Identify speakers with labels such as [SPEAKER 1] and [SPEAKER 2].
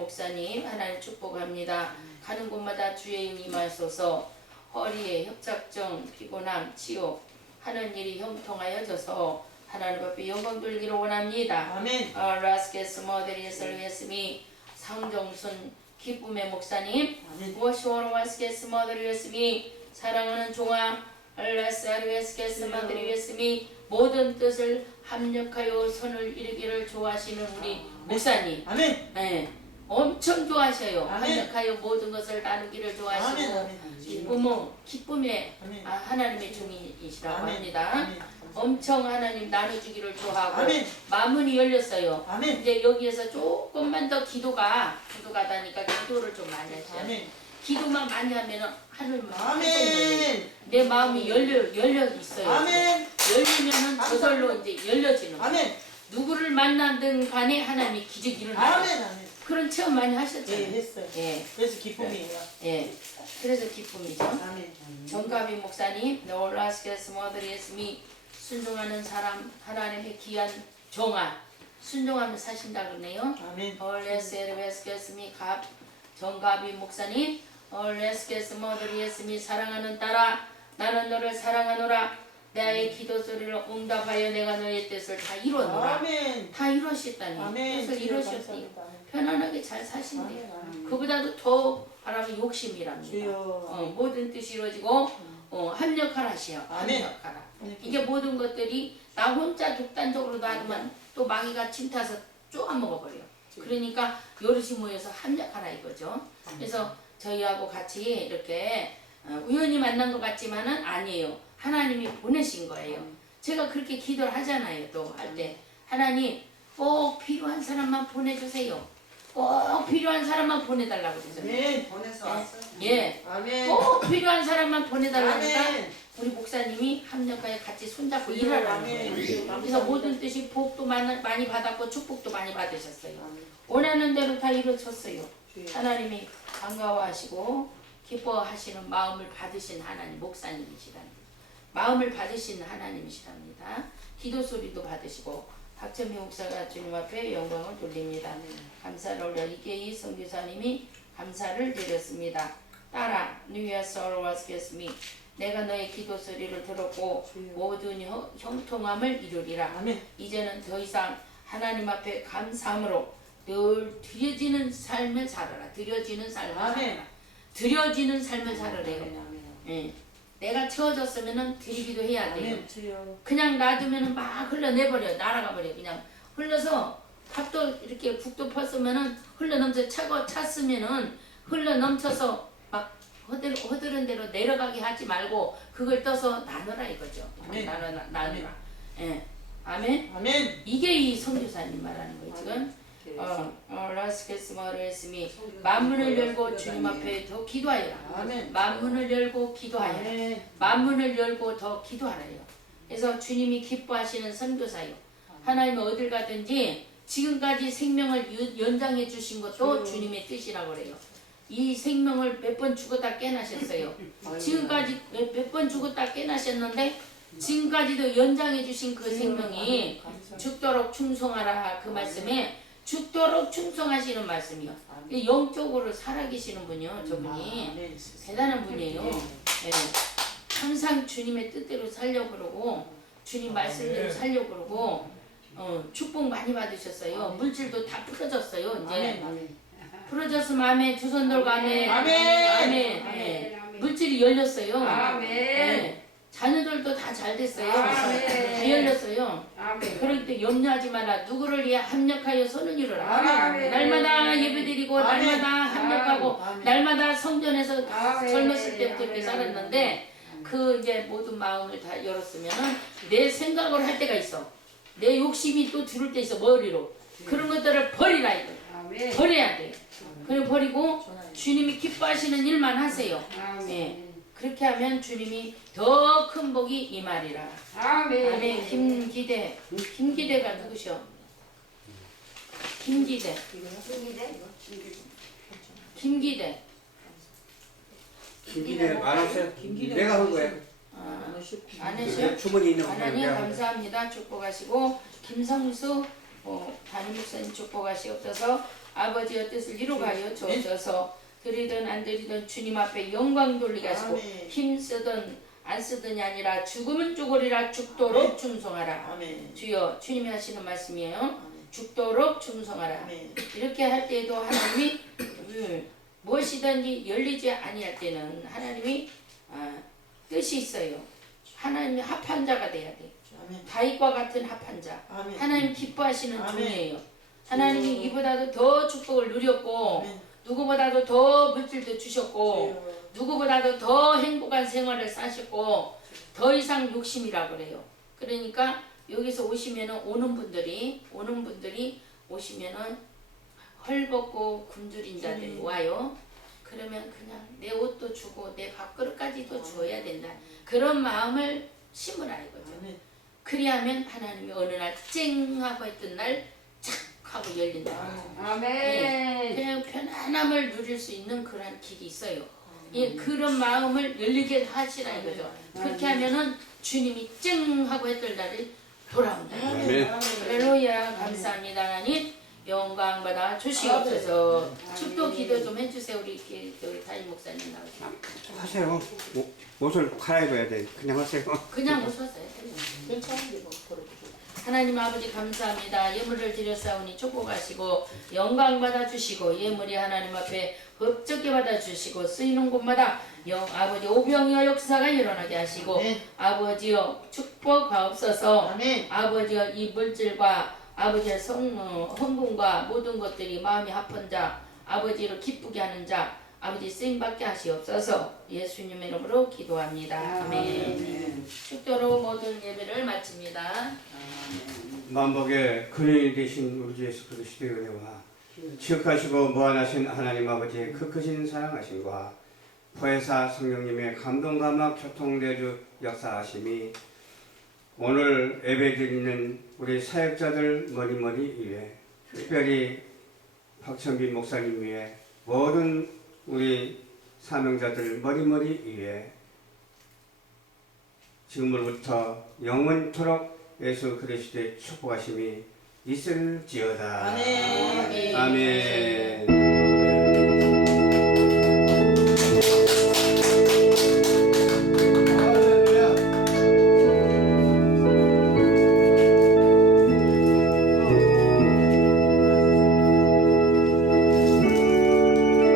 [SPEAKER 1] 목사님 하나님 축복합니다. 가는 곳마다 주의 임하소서 허리에 협착증, 피곤함, 치욕 하는 일이 형통하여져서 하나님 앞에 영광 돌리기를 원합니다.
[SPEAKER 2] 아멘.
[SPEAKER 1] 어, 라스케스 머드리에스를 위했음이 상정순 기쁨의 목사님. 무엇이오로 와스케스 머드리에스미 사랑하는 종아 라스아르웨스케스 머드리에스미 모든 뜻을 합력하여 선을 이루기를 좋아하시는 우리 목사님
[SPEAKER 2] 아멘.
[SPEAKER 1] 네, 엄청 좋아하셔요
[SPEAKER 2] 아멘.
[SPEAKER 1] 합력하여 모든 것을 나누기를
[SPEAKER 2] 아멘.
[SPEAKER 1] 좋아하시고
[SPEAKER 2] 아멘.
[SPEAKER 1] 기쁨은 기쁨의
[SPEAKER 2] 아멘.
[SPEAKER 1] 아, 하나님의 종이시라고
[SPEAKER 2] 아멘.
[SPEAKER 1] 합니다
[SPEAKER 2] 아멘.
[SPEAKER 1] 엄청 하나님 나눠주기를 좋아하고
[SPEAKER 2] 아멘.
[SPEAKER 1] 마문이 열렸어요
[SPEAKER 2] 아멘.
[SPEAKER 1] 이제 여기에서 조금만 더 기도가 기도가 다니까 기도를 좀 많이.
[SPEAKER 2] 아멘.
[SPEAKER 1] 기도만 많이 하면은 하늘만 열려요.
[SPEAKER 2] 아멘.
[SPEAKER 1] 내 마음이 열려 열려 있어요.
[SPEAKER 2] 아멘.
[SPEAKER 1] 열리면은 저절로 이제 열려지는. 거예요.
[SPEAKER 2] 아멘.
[SPEAKER 1] 누구를 만나든 간에 하나님이 기적 일어나요.
[SPEAKER 2] 아멘. 아멘.
[SPEAKER 1] 그런 체험 많이
[SPEAKER 2] 예,
[SPEAKER 1] 하셨잖아요.
[SPEAKER 2] 했어요.
[SPEAKER 1] 예,
[SPEAKER 2] 그래서 기쁨이에요.
[SPEAKER 1] 예. 그래서 기쁨이죠.
[SPEAKER 2] 아멘.
[SPEAKER 1] 정가비 목사님, 노라스케스 머드리스미 순종하는 사람 하나님의 귀한 종아 순종하며 사신다 그러네요.
[SPEAKER 2] 아멘.
[SPEAKER 1] 얼레스에르베스케스미 갑 정가비 목사님 얼레스케스 머드리에스미 사랑하는 딸아 나는 너를 사랑하노라 나의 기도 소리를 응답하여 내가 너의 뜻을 다 이루노라
[SPEAKER 2] 아멘.
[SPEAKER 1] 다 이루셨다니
[SPEAKER 2] 아멘.
[SPEAKER 1] 그래서 이루셨니
[SPEAKER 2] 감사합니다.
[SPEAKER 1] 편안하게 잘 사신대. 그보다도 더 바라면 욕심이랍니다. 어, 모든 뜻이 이루어지고 어, 합력하라시요
[SPEAKER 2] 아멘.
[SPEAKER 1] 합력하라 이게 모든 것들이 나 혼자 독단적으로 놔두면 또 마귀가 침타서 쪼아 먹어버려. 그러니까 여럿이 모여서 합력하라 이거죠. 그래서 저희하고 같이 이렇게 어, 우연히 만난 것 같지만은 아니에요. 하나님이 보내신 거예요. 제가 그렇게 기도를 하잖아요. 또 할 때 하나님 꼭 필요한 사람만 보내주세요. 꼭 필요한 사람만 보내달라고 그러잖아요.
[SPEAKER 2] 아멘.
[SPEAKER 3] 보내서 왔어요.
[SPEAKER 1] 예,
[SPEAKER 2] 아멘.
[SPEAKER 1] 꼭 필요한 사람만 보내달라니까
[SPEAKER 2] 아멘.
[SPEAKER 1] 우리 목사님이 합력하여 같이 손잡고 일하라는 거예요. 그래서 모든 뜻이 복도 많이, 많이 받았고 축복도 많이 받으셨어요. 원하는 대로 다 이루어졌어요. 하나님이 반가워하시고 기뻐하시는 마음을 받으신 하나님 목사님이시랍니다. 마음을 받으신 하나님이시랍니다. 기도 소리도 받으시고 박천미 목사가 주님 앞에 영광을 돌립니다. 감사를 올려 이계희 선교사님이 감사를 드렸습니다. 따라 누이야 서러워스겠으니 내가 너의 기도 소리를 들었고. 모든 형- 형통함을 이루리라.
[SPEAKER 2] 아멘.
[SPEAKER 1] 이제는 더 이상 하나님 앞에 감사함으로 늘 드려지는 삶을 살아라. 드려지는 삶을
[SPEAKER 2] 아멘.
[SPEAKER 1] 살아라. 드려지는 삶을 살아래요.
[SPEAKER 2] 아멘.
[SPEAKER 1] 예. 내가 채워졌으면은 드리기도 해야 돼요.
[SPEAKER 2] 주여.
[SPEAKER 1] 그냥 놔두면은 막 흘러내버려. 날아가 버려. 그냥 흘러서 밥도 이렇게 국도 폈으면은 흘러 넘쳐 차고 찼으면은 흘러 넘쳐서 막 허들, 허들은 대로 내려가게 하지 말고 그걸 떠서 나눠라 이거죠.
[SPEAKER 2] 아멘.
[SPEAKER 1] 나눠 나- 나누라. 예. 아멘.
[SPEAKER 2] 아멘.
[SPEAKER 1] 이게 이 선교사님 말하는 거예요 지금. 어, 어, 라스케스마를 했으니 만문을 열고 주님 앞에 더 기도하여라.
[SPEAKER 2] 아멘.
[SPEAKER 1] 만문을 열고 기도하여라.
[SPEAKER 2] 아멘.
[SPEAKER 1] 만문을 열고 더 기도하래요. 그래서 주님이 기뻐하시는 선교사요. 하나님이 어딜 가든지 지금까지 생명을 유- 연장해 주신 것도 주님의 뜻이라고 그래요. 이 생명을 몇 번 죽었다 깨나셨어요. 지금까지 몇 번 죽었다 깨나셨는데 지금까지도 연장해 주신 그 생명이 죽도록 충성하라 그 말씀에 죽도록 충성하시는 말씀이요. 영적으로 살아계시는 분이요. 저분이
[SPEAKER 2] 아멘.
[SPEAKER 1] 대단한 분이에요. 예. 항상 주님의 뜻대로 살려고 그러고 주님 말씀대로 살려고 그러고 어, 축복 많이 받으셨어요. 물질도 다 풀어졌어요. 이제
[SPEAKER 2] 아멘. 아멘.
[SPEAKER 1] 풀어졌으면 아멘 두손 들고 아멘
[SPEAKER 2] 아멘.
[SPEAKER 1] 아멘 예. 물질이 열렸어요.
[SPEAKER 3] 아멘.
[SPEAKER 1] 예. 잘 됐어요.
[SPEAKER 3] 아멘.
[SPEAKER 1] 다 열렸어요.
[SPEAKER 3] 아멘.
[SPEAKER 1] 그럴 때 염려하지 마라. 누구를 위해 합력하여 손을 이루라.
[SPEAKER 2] 아멘.
[SPEAKER 1] 날마다 예배드리고
[SPEAKER 2] 아멘.
[SPEAKER 1] 날마다 합력하고
[SPEAKER 2] 아멘.
[SPEAKER 1] 날마다 성전에서
[SPEAKER 3] 아멘.
[SPEAKER 1] 젊었을 때부터 이렇게
[SPEAKER 3] 아멘.
[SPEAKER 1] 살았는데 그 이제 모든 마음을 다 열었으면은 내 생각을 할 때가 있어. 내 욕심이 또 들을 때 있어 머리로. 그런 것들을 버리라 이거.
[SPEAKER 3] 아멘.
[SPEAKER 1] 버려야 돼. 그리고 버리고 주님이 기뻐하시는 일만 하세요. 예.
[SPEAKER 3] 아멘.
[SPEAKER 1] 그렇게 하면 주님이 더 큰 복이 임하리라.
[SPEAKER 3] 아멘.
[SPEAKER 1] 아멘. 김기대. 김기대가 누구셔? 김기대. 김기대.
[SPEAKER 4] 김기대 말하세요.
[SPEAKER 2] 김기대
[SPEAKER 4] 내가 한 거예요.
[SPEAKER 1] 아, 안안 하셔?
[SPEAKER 4] 주머니 있는 거
[SPEAKER 1] 하나님. 감사합니다. 축복하시고 김성수 뭐 담임 목사님 축복하시옵소서 아버지의 뜻을 이루가여 주옵소서 드리든 안 드리든 주님 앞에 영광 돌리게 하시고
[SPEAKER 2] 아멘.
[SPEAKER 1] 힘쓰든 안 쓰든이 아니라 죽으면 죽으리라 죽도록 충성하라
[SPEAKER 2] 아멘.
[SPEAKER 1] 주여 주님이 하시는 말씀이에요
[SPEAKER 2] 아멘.
[SPEAKER 1] 죽도록 충성하라
[SPEAKER 2] 아멘.
[SPEAKER 1] 이렇게 할 때에도 하나님이 음, 무엇이든지 열리지 아니할 때는 하나님이 아, 뜻이 있어요. 하나님이 합한 자가 돼야 돼.
[SPEAKER 2] 아멘.
[SPEAKER 1] 다윗과 같은 합한 자.
[SPEAKER 2] 아멘.
[SPEAKER 1] 하나님 기뻐하시는
[SPEAKER 2] 아멘.
[SPEAKER 1] 종이에요. 하나님이 이보다도 더 축복을 누렸고
[SPEAKER 2] 아멘.
[SPEAKER 1] 누구보다도 더 물질도 주셨고
[SPEAKER 2] 주여.
[SPEAKER 1] 누구보다도 더 행복한 생활을 사셨고 더 이상 욕심이라 그래요. 그러니까 여기서 오시면은 오는 분들이 오는 분들이 오시면은 헐벗고 굶주린 자들이
[SPEAKER 2] 음.
[SPEAKER 1] 와요. 그러면 그냥 내 옷도 주고 내 밥그릇까지도 주어야 된다. 그런 마음을 심으라 이거죠.
[SPEAKER 2] 아멘.
[SPEAKER 1] 그리하면 하나님이 어느 날 쨍 하고 했던 날착 하고 열린다.
[SPEAKER 3] 아멘.
[SPEAKER 1] 그냥 편안함을 누릴 수 있는 그러한 길이 있어요. 예, 그런 마음을 열리게 하시라 이거죠. 그렇게 하면은 주님이 쨍 하고 했던 날이 돌아온다.
[SPEAKER 2] 아멘.
[SPEAKER 1] 할렐루야 감사합니다 하나님 영광 받아 주시옵소서 축도 기도 좀 해주세요 우리 다임 목사님 나오시면
[SPEAKER 4] 하세요. 옷- 옷을 갈아입어야 돼. 그냥 하세요.
[SPEAKER 1] 그냥 오셨어요
[SPEAKER 2] 괜찮은데 뭐.
[SPEAKER 1] 하나님 아버지 감사합니다 예물을 드렸사오니 축복하시고 영광 받아 주시고 예물이 하나님 앞에 흡적게 받아 주시고 쓰이는 곳마다 영 아버지 오병이어 역사가 일어나게 하시고
[SPEAKER 2] 아멘.
[SPEAKER 1] 아버지여 축복하옵소서
[SPEAKER 2] 아멘.
[SPEAKER 1] 아버지여 이 물질과 아버지의 성, 어, 헌금과 모든 것들이 마음이 아픈 자 아버지를 기쁘게 하는 자 아버지 쓰임받게 하시옵소서. 예수님 이름으로 기도합니다. 아멘. 축도로 모든 예배를 마칩니다.
[SPEAKER 4] 만복의 근원이 되신 우리 주 예수 그리스도의 은혜와 지극하시고 무한하신 하나님 아버지의 그 크신 사랑하심과 포회사 성령님의 감동 감화 교통 내주 역사하심이 오늘 예배드리는 우리 사역자들 머리머리 위에 특별히 박천빈 목사님 위에 모든 우리 사명자들 머리머리 위에 지금으로부터 영원토록 예수 그리스도의 축복하심이 있을지어다.
[SPEAKER 2] 아멘.
[SPEAKER 4] 아멘.